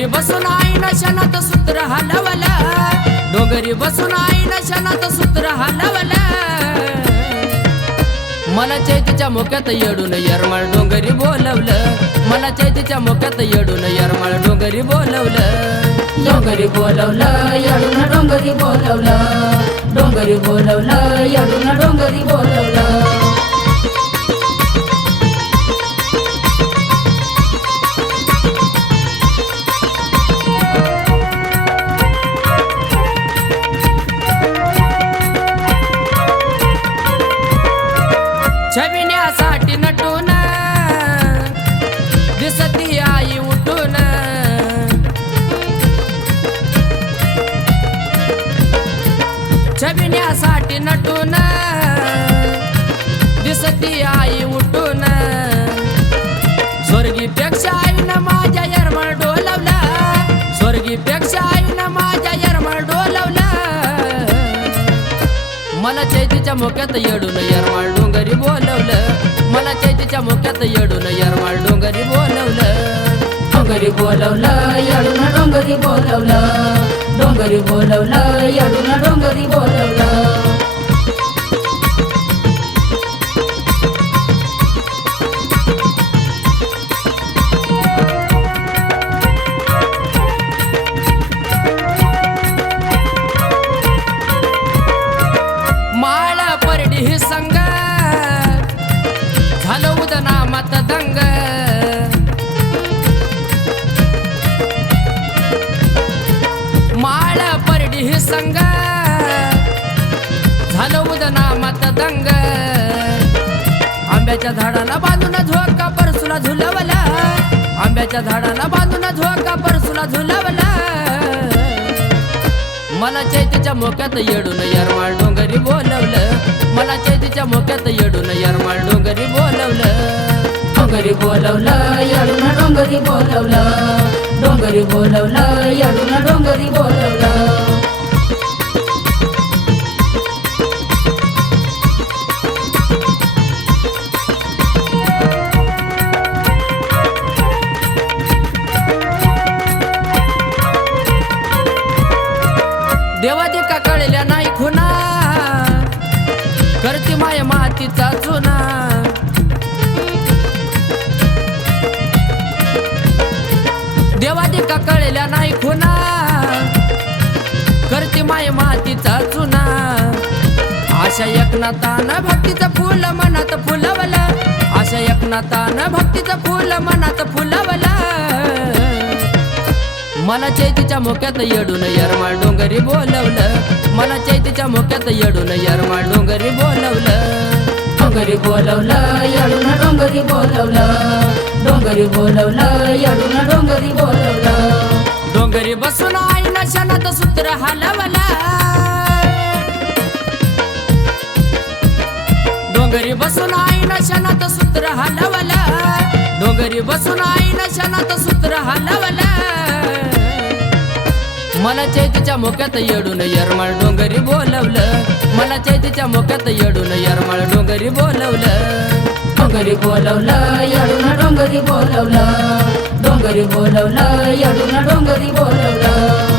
डोंगरी बसून आईनं शनात सूत्र हलवलं, डोंगरी बसून आईनं शनात सूत्र हलवलं. मला चैतीच्या मोक्यात येडून यरमाळ डोंगरी बोलवलं, मला चैतीच्या मोक्यात येडून यरमाळ डोंगरी बोलवलं. डोंगरी बोलवलं येडून डोंगरी बोलवलं, डोंगरी बोलवलं येडून डोंगरी बोलवलं. छबिण्यासाठी नटून दिसती आई उठून, छबिण्यासाठी नटून दिसती आई उठून. स्वर्गीपेक्षा आईनं माझ्या यरमाळ डोलवला, स्वर्गीपेक्षा आईनं माझ्या यरमाळ डोलवला. मला चैतीच्या मोक्यात येडून यरमाळ डोंगरी बोलवलं, मला चैतीच्या मोक्यात येडून यरमाळ डोंगरी बोलवलं. डोंगरी बोलवलं येडून डोंगरी बोलवलं, डोंगरी बोलवलं येडून डोंगरी बोलवलं. माळ परडी ही संग झालं उदनामात दंग, माळ परडी ही संग झालं उदनामात दंग. आंब्याच्या झाडाला बांधून झोका परसूला झुलवला, आंब्याच्या झाडाला बांधून झोका परसूला झुलवला. मला चैतीच्या मोक्यात येडून यरमाळ डोंगरी बोलवलं, मला चैतीच्या मोक्यात येडून यरमाळ डोंगरी बोलवलं. डोंगरी बोलवलं येडून डोंगरी बोलवलं, डोंगरी बोलवलं येडून डोंगरी बोलवलं. देवादिका कळल्या नाही खुना, करती माय मातीचा चुना. देवादिका कळल्या नाही खुना, करती माय मातीचा चुना. आशा एकनाथानं भक्तीचं फुल मनात फुलवलं, आशा एकनाथानं भक्तीचं फुल मनात फुलवलं. मला चैतीच्या मोक्यात येडून यरमाळ डोंगरी बोलवलं, मला चैतीच्या मोक्यात येडून यरमाळ डोंगरी बोलवलं. डोंगरी बोलवलं येडून डोंगरी बोलवलं, डोंगरी बोलवलं येडून डोंगरी बोलवलं. डोंगरी बसून आईनं शनात सूत्र हलवला, डोंगरी बसून आईनं शनात सूत्र हलवला, डोंगरी बसून आईनं शनात सूत्र हलवला. मला चैतीच्या मोक्यात येडून यरमाळ डोंगरी बोलवलं, मला चैतीच्या मोक्यात येडून यरमाळ डोंगरी बोलवलं. डोंगरी बोलवलं येडून डोंगरी बोलवलं, डोंगरी बोलवलं येडून डोंगरी बोलवलं.